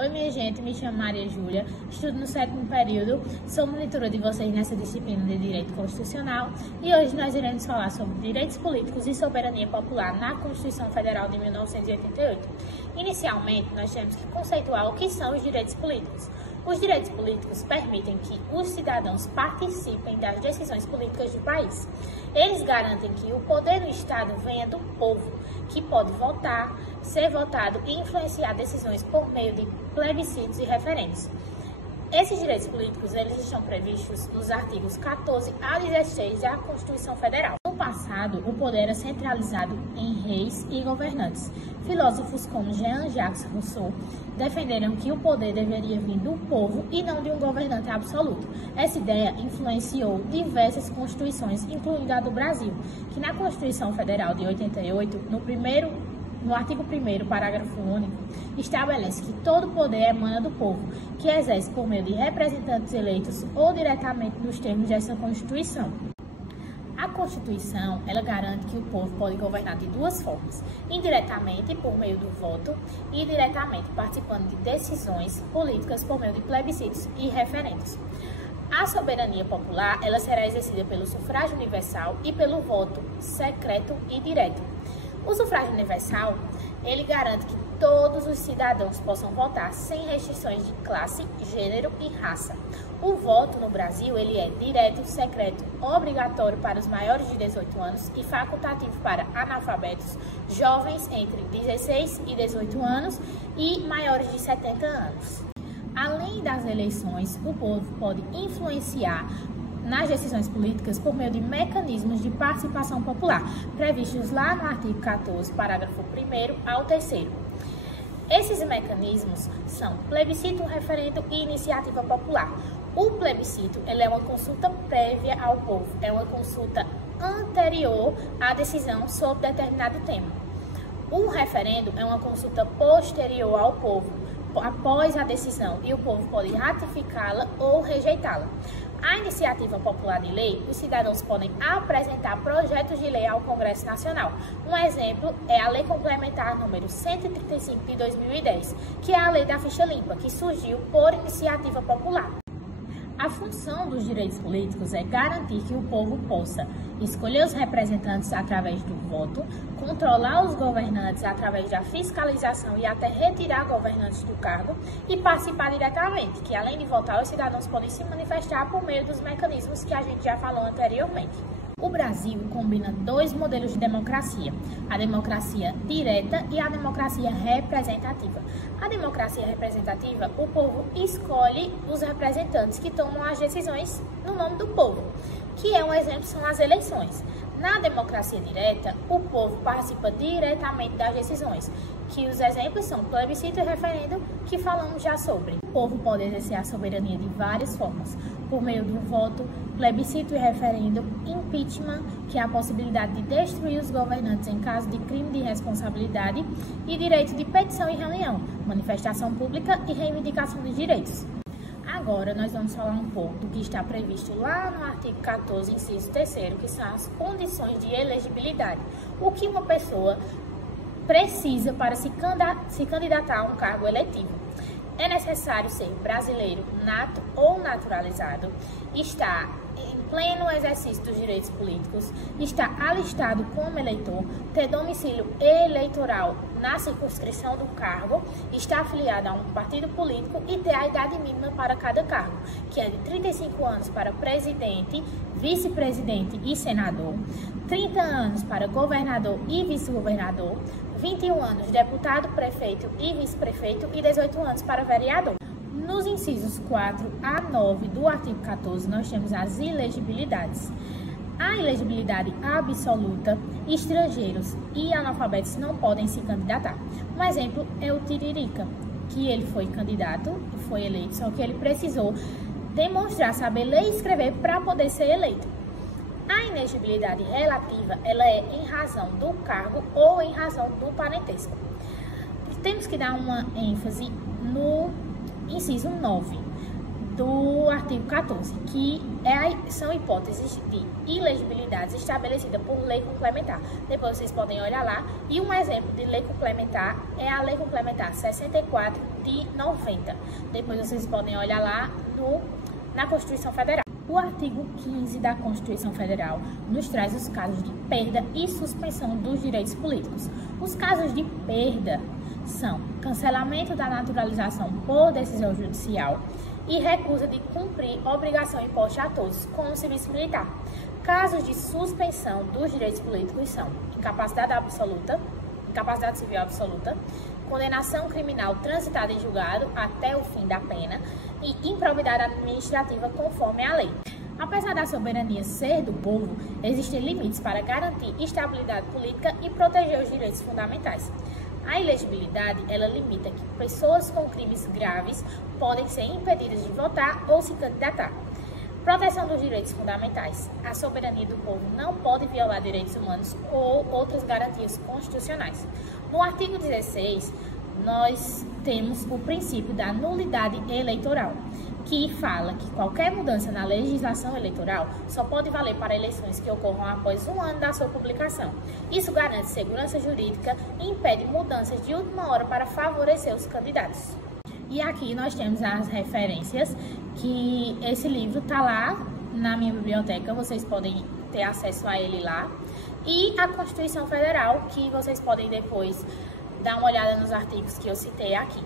Oi, minha gente, me chamo Maria Júlia, estudo no 7º período, sou monitora de vocês nessa disciplina de Direito Constitucional e hoje nós iremos falar sobre direitos políticos e soberania popular na Constituição Federal de 1988. Inicialmente, nós temos que conceituar o que são os direitos políticos. Os direitos políticos permitem que os cidadãos participem das decisões políticas do país. Eles garantem que o poder do Estado venha do povo, que pode votar, ser votado e influenciar decisões por meio de plebiscitos e referendos. Esses direitos políticos eles estão previstos nos artigos 14 a 16 da Constituição Federal. No passado, o poder era centralizado em reis e governantes. Filósofos como Jean-Jacques Rousseau defenderam que o poder deveria vir do povo e não de um governante absoluto. Essa ideia influenciou diversas constituições, incluindo a do Brasil, que na Constituição Federal de 88, no artigo 1º, parágrafo único, estabelece que todo poder emana do povo, que exerce por meio de representantes eleitos ou diretamente nos termos dessa Constituição. A Constituição, ela garante que o povo pode governar de duas formas, indiretamente por meio do voto e diretamente participando de decisões políticas por meio de plebiscitos e referendos. A soberania popular, ela será exercida pelo sufrágio universal e pelo voto secreto e direto. O sufrágio universal, ele garante que todos os cidadãos possam votar sem restrições de classe, gênero e raça. O voto no Brasil, ele é direto, secreto, obrigatório para os maiores de 18 anos e facultativo para analfabetos, jovens entre 16 e 18 anos e maiores de 70 anos. Além das eleições, o povo pode influenciar nas decisões políticas por meio de mecanismos de participação popular, previstos lá no artigo 14, parágrafo 1º ao 3º. Esses mecanismos são plebiscito, referendo e iniciativa popular. O plebiscito ele é uma consulta prévia ao povo, é uma consulta anterior à decisão sobre determinado tema. O referendo é uma consulta posterior ao povo, após a decisão, e o povo pode ratificá-la ou rejeitá-la. A iniciativa popular de lei, os cidadãos podem apresentar projetos de lei ao Congresso Nacional. Um exemplo é a Lei Complementar número 135 de 2010, que é a Lei da Ficha Limpa, que surgiu por iniciativa popular. A função dos direitos políticos é garantir que o povo possa escolher os representantes através do voto, controlar os governantes através da fiscalização e até retirar governantes do cargo e participar diretamente, que além de votar, os cidadãos podem se manifestar por meio dos mecanismos que a gente já falou anteriormente. O Brasil combina dois modelos de democracia, a democracia direta e a democracia representativa. A democracia representativa, o povo escolhe os representantes que tomam as decisões no nome do povo, que é um exemplo, são as eleições. Na democracia direta, o povo participa diretamente das decisões, que os exemplos são plebiscito e referendo, que falamos já sobre. O povo pode exercer a soberania de várias formas, por meio do voto, plebiscito e referendo, impeachment, que é a possibilidade de destruir os governantes em caso de crime de responsabilidade, e direito de petição e reunião, manifestação pública e reivindicação de direitos. Agora, nós vamos falar um pouco do que está previsto lá no artigo 14, inciso 3º, que são as condições de elegibilidade. O que uma pessoa precisa para se candidatar a um cargo eletivo. É necessário ser brasileiro nato ou naturalizado, estar em pleno exercício dos direitos políticos, estar alistado como eleitor, ter domicílio eleitoral na circunscrição do cargo, estar afiliado a um partido político e ter a idade mínima para cada cargo, que é de 35 anos para presidente, vice-presidente e senador, 30 anos para governador e vice-governador, 21 anos deputado, prefeito e vice-prefeito e 18 anos para vereador. Nos incisos 4 a 9 do artigo 14, nós temos as ilegibilidades. A ilegibilidade absoluta, estrangeiros e analfabetos não podem se candidatar. Um exemplo é o Tiririca, que ele foi candidato e foi eleito, só que ele precisou demonstrar saber ler e escrever para poder ser eleito. A inegibilidade relativa, ela é em razão do cargo ou em razão do parentesco. Temos que dar uma ênfase no inciso 9. do artigo 14, que são hipóteses de ilegibilidades estabelecidas por lei complementar. Depois vocês podem olhar lá. E um exemplo de lei complementar é a Lei Complementar 64 de 90. Depois vocês podem olhar lá na Constituição Federal. O artigo 15 da Constituição Federal nos traz os casos de perda e suspensão dos direitos políticos. Os casos de perda são cancelamento da naturalização por decisão judicial e recusa de cumprir obrigação imposta a todos com o serviço militar. Casos de suspensão dos direitos políticos são incapacidade civil absoluta, condenação criminal transitada em julgado até o fim da pena e improbidade administrativa conforme a lei. Apesar da soberania ser do povo, existem limites para garantir estabilidade política e proteger os direitos fundamentais. A ilegibilidade, ela limita que pessoas com crimes graves podem ser impedidas de votar ou se candidatar. Proteção dos direitos fundamentais. A soberania do povo não pode violar direitos humanos ou outras garantias constitucionais. No artigo 16, nós temos o princípio da nulidade eleitoral, que fala que qualquer mudança na legislação eleitoral só pode valer para eleições que ocorram após 1 ano da sua publicação. Isso garante segurança jurídica e impede mudanças de última hora para favorecer os candidatos. E aqui nós temos as referências, que esse livro está lá na minha biblioteca, vocês podem ter acesso a ele lá. E a Constituição Federal, que vocês podem depois dar uma olhada nos artigos que eu citei aqui.